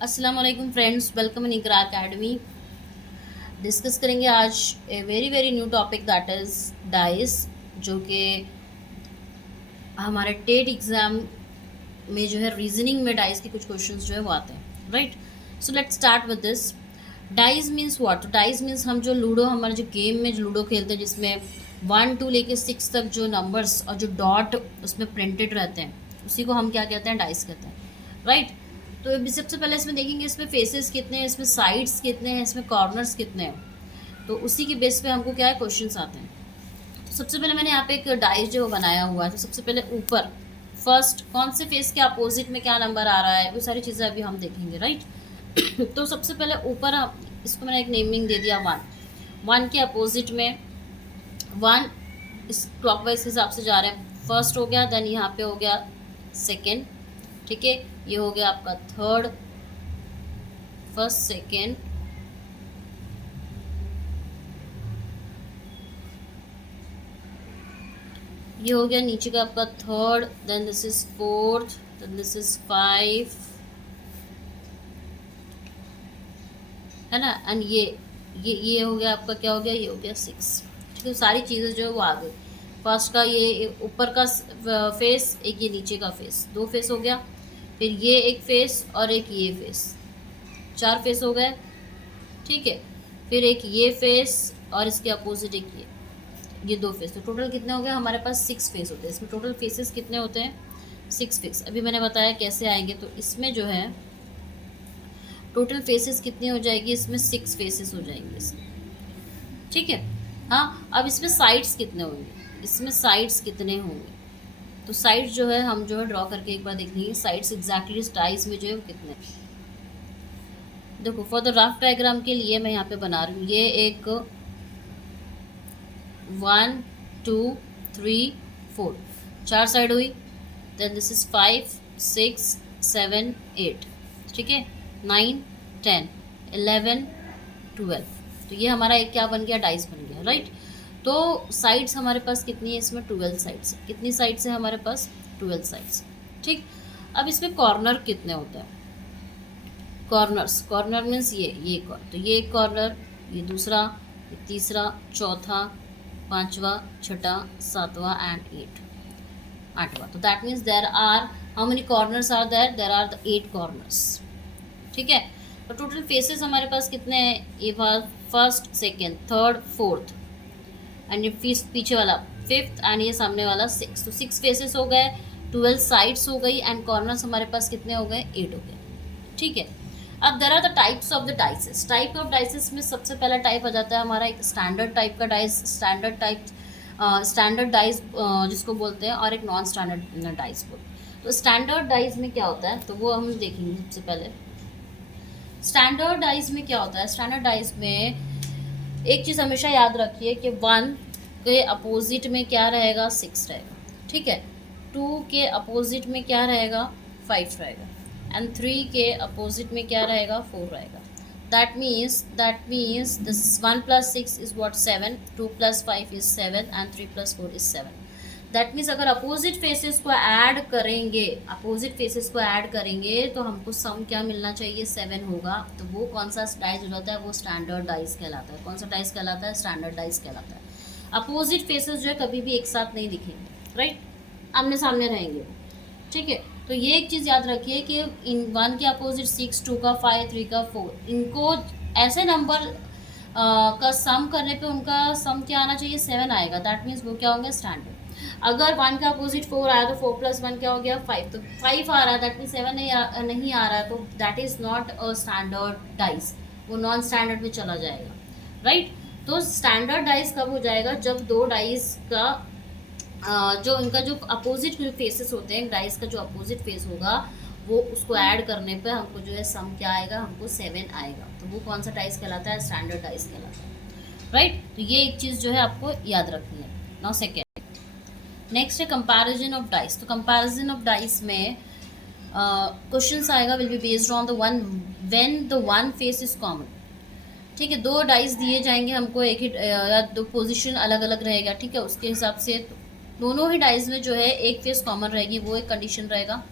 अस्सलाम वालेकुम friends, welcome in Iqra academy. Discuss करेंगे आज a very very new topic that is dice, जो कि हमारे टेट एग्ज़ाम में जो है रीजनिंग में डाइस के कुछ क्वेश्चंस जो है वो आते हैं, right. So let's start with this. Dice means what? Dice means हम जो लूडो, हमारे जो गेम में जो लूडो खेलते हैं जिसमें 1 2 लेके 6 तक जो नंबर्स और जो डॉट उसमें प्रिंटेड रहते हैं, उसी को हम क्या कहते हैं? डाइस कहते हैं, राइट। तो अभी सबसे पहले इसमें देखेंगे इसमें फेसेस कितने हैं, इसमें साइड्स कितने हैं, इसमें कॉर्नर्स कितने हैं। तो उसी के बेस पे हमको क्या है क्वेश्चंस आते हैं। तो सबसे पहले मैंने यहाँ पे एक डाइस जो बनाया हुआ है। तो सबसे पहले ऊपर फर्स्ट कौन से फेस के अपोजिट में क्या नंबर आ रहा है, वो सारी चीज़ें अभी हम देखेंगे, राइट। तो सबसे पहले ऊपर इसको मैंने एक नेमिंग दे दिया 1 के अपोजिट में 1 इस क्लॉकवाइज के हिसाब से जा रहे हैं। फर्स्ट हो गया, देन यहाँ पे हो गया सेकेंड, ठीक है। ये हो गया आपका थर्ड, फर्स्ट सेकेंड, ये हो गया नीचे का आपका third, then this is fourth, then this is 5, है ना। एंड ये हो गया आपका, क्या हो गया? ये हो गया 6, ठीक है। सारी चीज़ें जो है वो आ गई। फर्स्ट का ये ऊपर का फेस, एक ये नीचे का फेस, 2 फेस हो गया। फिर ये एक फेस और एक ये फेस, 4 फेस हो गए, ठीक है। फिर एक ये फेस और इसके अपोजिट एक ये 2 फेस। तो टोटल कितने हो गए हमारे पास? 6 फेस होते हैं। इसमें टोटल फेसेस कितने होते हैं? 6 फेस। अभी मैंने बताया कैसे आएंगे। तो इसमें जो है टोटल फेसेस कितनी हो जाएगी? इसमें 6 फेसेस हो जाएंगे इसमें, ठीक है। हाँ, अब इसमें साइड्स कितने होंगे? इसमें साइड्स कितने होंगे? तो साइड्स जो है हम जो है ड्रॉ करके एक बार देख लेंगे साइड्स एग्जैक्टली डाइस में जो है वो कितने। देखो, फॉर द रफ डायग्राम के लिए मैं यहाँ पे बना रही हूँ। ये एक 1 2 3 4 4 साइड हुई। देन दिस इज 5 6 7 8, ठीक है। 9 10 11 12। तो ये हमारा एक क्या बन गया? डाइस बन गया, राइट। तो साइड्स हमारे पास कितनी है? इसमें 12 साइड्स। कितनी साइड्स है हमारे पास? 12 साइड्स, ठीक। अब इसमें कॉर्नर कितने होते हैं? कॉर्नर्स, कॉर्नर मीन्स ये तो ये एक कॉर्नर, ये दूसरा, ये तीसरा, चौथा, पांचवा, छठा, सातवां एंड 8वां। तो that means there are how many corners are there? There are the 8 corners, ठीक है। तो टोटल फेसेस हमारे पास कितने हैं? ये first second third fourth, and ये पीछे वाला 5th, एंड ये सामने वाला 6। तो 6 फेसेस हो गए, 12 साइड्स हो गई, एंड कॉर्नर्स हमारे पास कितने हो गए? 8 हो गए, ठीक है। अब there are the types of the dices. Type of dices में सबसे पहला टाइप आ जाता है हमारा एक स्टैंडर्ड टाइप का डाइस, स्टैंडर्ड डाइस जिसको बोलते हैं, और एक नॉन स्टैंडर्ड डाइस बोलते हैं। तो स्टैंडर्ड डाइस में क्या होता है, तो वो हम देखेंगे सबसे पहले। स्टैंडर्ड डाइस में क्या होता है? स्टैंडर्ड डाइस में एक चीज़ हमेशा याद रखिए कि 1 के अपोजिट में क्या रहेगा? 6 रहेगा, ठीक है। 2 के अपोजिट में क्या रहेगा? 5 रहेगा, एंड 3 के अपोजिट में क्या रहेगा? 4 रहेगा। That means this 1 + 6 is what? 7, 2 + 5 is 7, and 3 + 4 is 7। That means अगर अपोजिट फेसेस को ऐड करेंगे तो हमको सम क्या मिलना चाहिए? 7 होगा। तो वो कौन सा डाइस हो जाता है? वो स्टैंडर्ड डाइस कहलाता है। कौन सा डाइस कहलाता है? स्टैंडर्ड डाइस कहलाता है। अपोजिट फेसेस जो है कभी भी एक साथ नहीं दिखेंगे, राइट, आमने सामने रहेंगे, ठीक है। तो ये एक चीज़ याद रखिए कि इन 1 के अपोजिट 6, 2 का 5, 3 का 4, इनको ऐसे नंबर का सम करने पे उनका सम क्या आना चाहिए? 7 आएगा। दैट मीन्स वो क्या होंगे? स्टैंडर्ड। अगर 1 का अपोजिट 4 आया तो 4 + 1 क्या हो गया? 5। तो 5 आ रहा है, दैट मीन्स 7 नहीं आ रहा है, तो that is not a standard dice, वो नॉन स्टैंडर्ड में चला जाएगा, राइट। तो स्टैंडर्ड डाइस कब हो जाएगा? जब 2 डाइस का जो इनका जो अपोजिट फेसेस होते हैं, डाइस का जो अपोजिट फेस होगा वो उसको ऐड करने पे हमको जो है सम क्या आएगा? हमको 7 आएगा। तो वो कौन सा डाइस कहलाता है? स्टैंडर्ड डाइस कहलाता है, राइट। तो ये एक चीज़ जो है आपको याद रखनी है। नाउ सेकेंड, नेक्स्ट है कंपैरिजन ऑफ डाइस। तो कंपैरिजन ऑफ डाइस में क्वेश्चन आएगा will be based on the one when the one face is common, ठीक है। 2 डाइस दिए जाएंगे हमको, एक ही या 2 पोजीशन अलग अलग रहेगा, ठीक है। उसके हिसाब से दोनों ही डाइस में जो है एक फेस कॉमन रहेगी, वो एक कंडीशन रहेगा।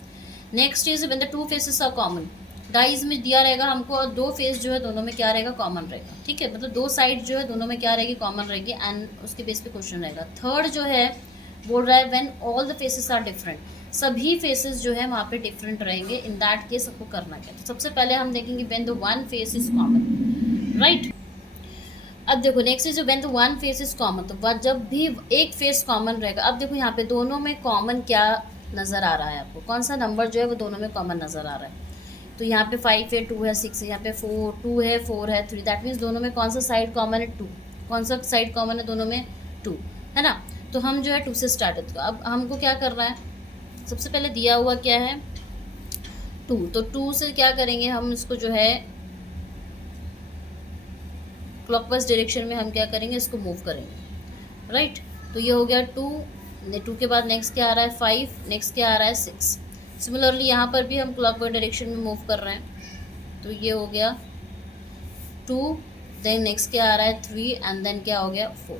Next is when the 2 faces are common. Dice में दिया रहेगा हमको, और दो फेस जो है दोनों में क्या रहेगा, कॉमन रहेगा, ठीक है, मतलब दो साइड जो है दोनों में क्या रहेगी, कॉमन रहेगी, एंड उसके बेस पे क्वेश्चन रहेगा। थर्ड जो है बोल रहा है when all the faces are different, सभी फेसेस जो है वहाँ पे डिफरेंट रहेंगे, इन दैट केस आपको करना क्या। तो सबसे पहले हम देखेंगे when the one face is common, right. अब देखो next is when the one face is common, तो जब भी एक फेस कॉमन रहेगा। अब देखो यहाँ पे दोनों में कॉमन क्या नज़र आ रहा है आपको, कौन सा नंबर जो है वो दोनों में कॉमन नज़र आ रहा है। तो यहाँ पे 5 है, 2 है, 6 है, यहाँ पे 2 है, 4 है, 3, दैट मीन्स दोनों में कौन सा साइड कॉमन है, 2। कौन सा साइड कॉमन है दोनों में, 2, है ना। तो हम जो है 2 से स्टार्ट है। अब हमको क्या करना है, सबसे पहले दिया हुआ क्या है, 2, तो 2 से क्या करेंगे हम, इसको जो है क्लॉकवाइज डायरेक्शन में हम क्या करेंगे, इसको मूव करेंगे, राइट। तो ये हो गया 2 के बाद नेक्स्ट क्या आ रहा है, 5, नेक्स्ट क्या आ रहा है, 6। सिमिलरली यहाँ पर भी हम क्लॉकवाइज डायरेक्शन में मूव कर रहे हैं, तो ये हो गया 2, देन नेक्स्ट क्या आ रहा है 3, एंड देन क्या हो गया 4,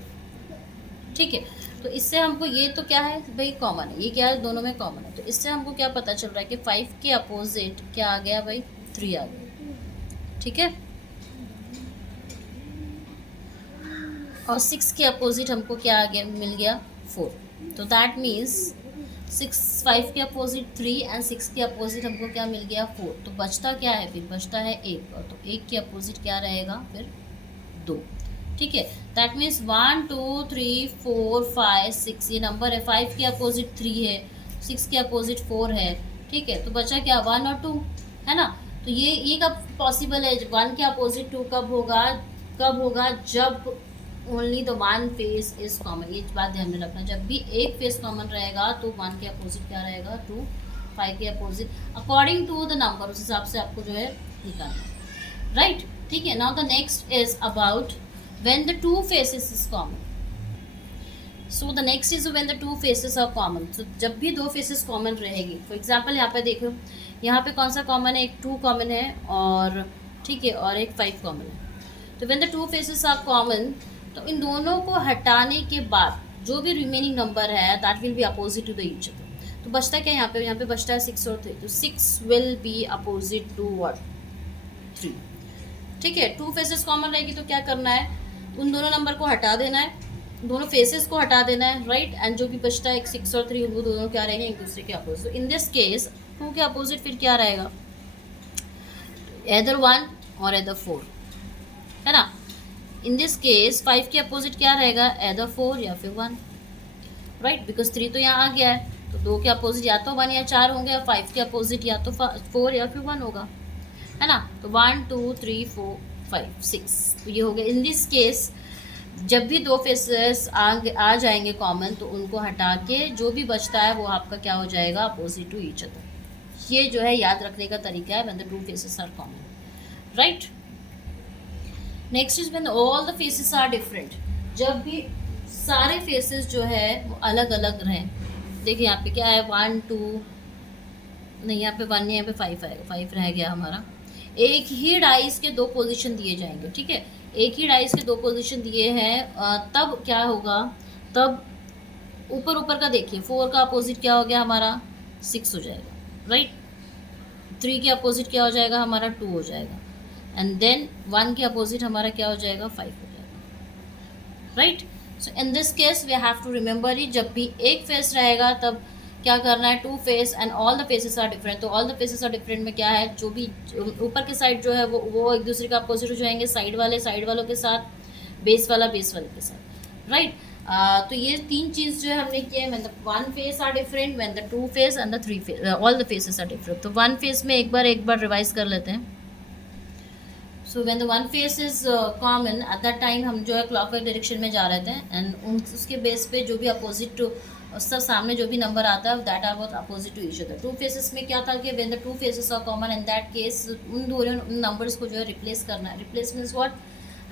ठीक है। तो इससे हमको ये तो क्या है भाई, कॉमन है, ये क्या है, दोनों में कॉमन है। तो इससे हमको क्या पता चल रहा है कि 5 के अपोजिट क्या आ गया भाई, 3 आ गया, ठीक है। और 6 के अपोजिट हमको क्या आ गया, मिल गया 4। तो दैट मीन्स 5 के अपोजिट 3 एंड 6 के अपोजिट हमको क्या मिल गया, 4। तो बचता क्या है, फिर बचता है 1, और तो 1 के अपोजिट क्या रहेगा फिर 2, ठीक है। दैट मीन्स 1 2 3 4 5 6 ये नंबर है, 5 के अपोजिट 3 है, 6 के अपोजिट 4 है, ठीक है। तो बचा क्या, 1 और 2, है ना। तो ये कब पॉसिबल है, 1 के अपोजिट 2 कब होगा, जब only the one face is common. ये बात ध्यान में रखना, जब भी एक फेस कॉमन रहेगा तो 1 के अपोजिट क्या रहेगा, 2, 5 के opposite, according to the number, उस हिसाब से आपको जो है निकालना, राइट, ठीक है। Now the next is about when the two faces is common. So the next is when the two faces are common. तो जब भी दो फेसेस कॉमन रहेगी, फॉर एग्जाम्पल यहाँ पे देखो, यहाँ पे कौन सा कॉमन है, एक 2 कॉमन है, और ठीक है, और एक 5 कॉमन है। तो when the two faces are common, तो इन दोनों को हटाने के बाद जो भी रिमेनिंग नंबर है that will be opposite to the each other. तो बचता क्या यहाँ पे बचता है 6 और 3, तो 6 will be opposite to what, 3, ठीक है। 2 फेसेस कॉमन रहेगी तो क्या करना है, उन दोनों नंबर को हटा देना है, दोनों फेसेस को हटा देना है, राइट, एंड जो भी बचता है 6 और 3 वो दोनों क्या रहेंगे, एक दूसरे के अपोजिट। इन दिस केस 2 के अपोजिट फिर क्या रहेगा, एदर 1 और एदर 4, है ना। इन दिस केस 5 के अपोजिट क्या रहेगा, एदर 4 या फिर 1, राइट, बिकॉज 3 तो यहाँ आ गया है, तो 2 के अपोजिट या तो 1 या 4 होंगे, और 5 के अपोजिट या तो 4 या फिर 1 होगा, है ना। तो 1 2 3 4 5 6, तो ये हो गया। इन दिस केस जब भी दो फेसेस आ जाएंगे कॉमन, तो उनको हटा के जो भी बचता है वो आपका क्या हो जाएगा, अपोजिट टू ईच अदर। ये जो है याद रखने का तरीका है when the two faces are common, right. Next is when all the faces are different, जब भी सारे फेसेस जो है वो अलग अलग रहें। देखिए यहाँ पे क्या है, 1 2 नहीं, यहाँ पे 1 नहीं, यहाँ पे 5 आएगा, 5 रह गया हमारा। एक ही डाइस के 2 पोजीशन दिए जाएंगे, ठीक है, एक ही डाइस के 2 पोजीशन दिए हैं, तब क्या होगा, तब ऊपर का देखिए, 4 का अपोजिट क्या हो गया हमारा, 6 हो जाएगा, राइट। 3 के अपोजिट क्या हो जाएगा हमारा, 2 हो जाएगा, एंड देन 1 के अपोजिट हमारा क्या हो जाएगा, 5 हो जाएगा, right. So in this case we have to remember it, जब भी एक फेस रहेगा तब क्या करना है, 2 face and all the faces are different. तो all the faces are different में क्या है, जो भी ऊपर के साइड जो है वो एक दूसरे का अपोजिट हो जाएंगे, साइड वालों के साथ, बेस वाले के साथ, राइट। तो ये 3 चीज़ जो है हमने किया है, मतलब 1 face are different, when the 2 face and the 3 face, all the faces are different. तो 1 फेस में एक बार रिवाइज कर लेते हैं। So when the 1 face is common, at that time हम जो है क्लॉकवाइज डायरेक्शन में जा रहे थे, एंड उसके बेस पे जो भी अपोजिट टू सब सामने जो भी नंबर आता है that are both opposite to each other. 2 faces में क्या था कि when the 2 faces are common, in that case उन दोनों नंबर्स को जो है रिप्लेस करना है। रिप्लेस मीन्स व्हाट,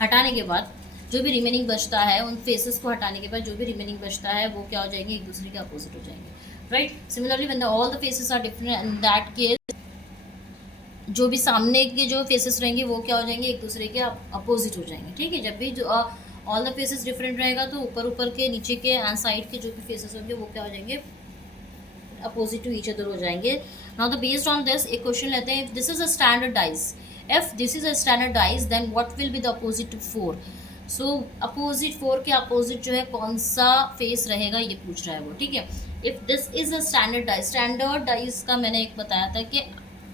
हटाने के बाद जो भी रिमेनिंग बचता है, उन फेसेस को हटाने के बाद जो भी रिमेनिंग बचता है वो क्या हो जाएंगे, एक दूसरे के अपोजिट हो जाएंगे, right. Similarly when all the faces are different, in that case जो भी सामने के जो फेसेस रहेंगे वो क्या हो जाएंगे, एक दूसरे के अपोजिट हो जाएंगे, ठीक है। जब भी जो ऑल द फेसेस डिफरेंट रहेगा तो ऊपर के, नीचे के एंड साइड के जो भी फेसेस होंगे वो क्या हो जाएंगे, अपोजिट टू ईच अदर हो जाएंगे। Now the based on this एक क्वेश्चन लेते हैं, if this is a standard dice, if this is a standard dice then what will be the opposite to 4। So opposite 4 के opposite जो है कौन सा फेस रहेगा ये पूछ रहा है वो, ठीक है। If this is a standard dice का मैंने एक बताया था कि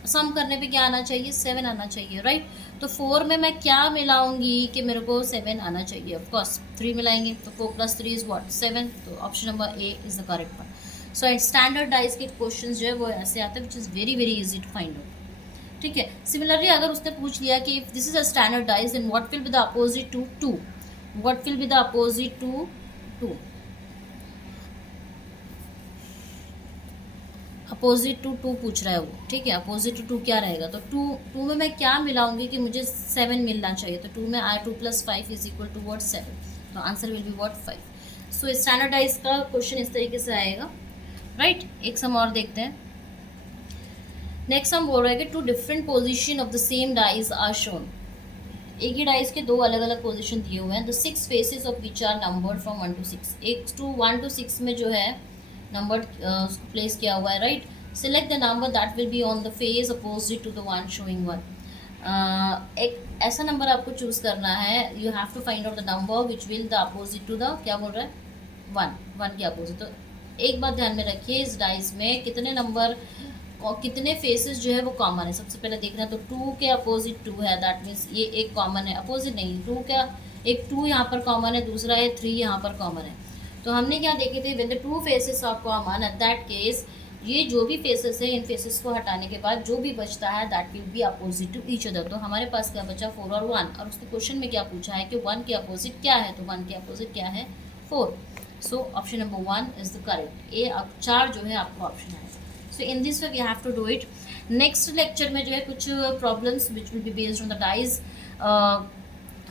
सम करने पे क्या आना चाहिए, 7 आना चाहिए, राइट। तो 4 में मैं क्या मिलाऊंगी कि मेरे को 7 आना चाहिए, ऑफकोर्स 3 मिलाएंगे, तो 4 + 3 इज व्हाट 7, तो option number A is the correct one. So standard dice के क्वेश्चन जो है वो ऐसे आते हैं, which is very very easy to find out, ठीक है। सिमिलरली अगर उसने पूछ लिया कि if this is a standard dice then what will be the opposite to 2, what will be the opposite to 2, opposite to 2 पूछ रहा है वो, ठीक है। अपोजिट टू 2 क्या रहेगा, तो 2 में मैं क्या मिलाऊंगी कि मुझे 7 मिलना चाहिए, तो 2 में 2 + 5 इज इक्वल टू व्हाट 7, तो answer will be what 5। So standard dice का क्वेश्चन इस तरीके से आएगा, राइट। एक सम और देखते हैं। नेक्स्ट हम बोल रहे हैं कि 2 different position of the same dice are shown. एक ही डाइस के 2 अलग अलग पोजीशन दिए हुए हैं, the 6 faces of which are numbered from 1 to 6। 1 to 6 में जो है नंबर उसको प्लेस किया हुआ है, right. Select the number that will be on the face opposite to the one showing 1। एक ऐसा नंबर आपको चूज करना है, you have to find out the number which will the opposite to the, क्या बोल रहा है 1 के अपोजिट। तो एक बात ध्यान में रखिए, इस डाइस में कितने नंबर और कितने फेसेस जो है वो कॉमन है, सबसे पहले देखना है। तो 2 के अपोजिट 2 है, दैट मीन्स ये एक कॉमन है, अपोजिट नहीं, 2 का एक 2 यहाँ पर कॉमन है, दूसरा है 3 यहाँ पर कॉमन है। तो हमने क्या देखे थे, when the 2 faces are common, at that case ये जो भी फेसेस है इन फेसेस को हटाने के बाद जो भी बचता है that will be opposite to each other. तो हमारे पास क्या बचा 4 और 1, और उसके क्वेश्चन में क्या पूछा है कि 1 के अपोजिट क्या है, तो 1 के अपोजिट क्या है 4। So option number 1 is the correct. ए अब 4 जो है आपको ऑप्शन है। So in this way we have to do it. Next lecture में जो है कुछ problems which will be based on the dice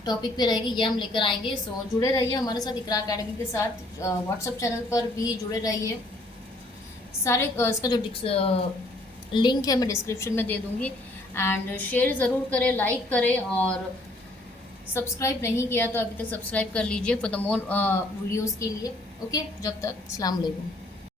topic पे रहेगी, ये हम लेकर आएंगे। सो जुड़े रहिए हमारे साथ इकरा अकेडमी के साथ, व्हाट्सएप चैनल पर भी जुड़े रहिए। सारे इसका जो लिंक है मैं डिस्क्रिप्शन में दे दूँगी, एंड शेयर ज़रूर करें, लाइक करें, और सब्सक्राइब नहीं किया तो अभी तक सब्सक्राइब कर लीजिए फॉर द मोर वीडियोज़ के लिए। ओके, जब तक अस्सलाम वालेकुम।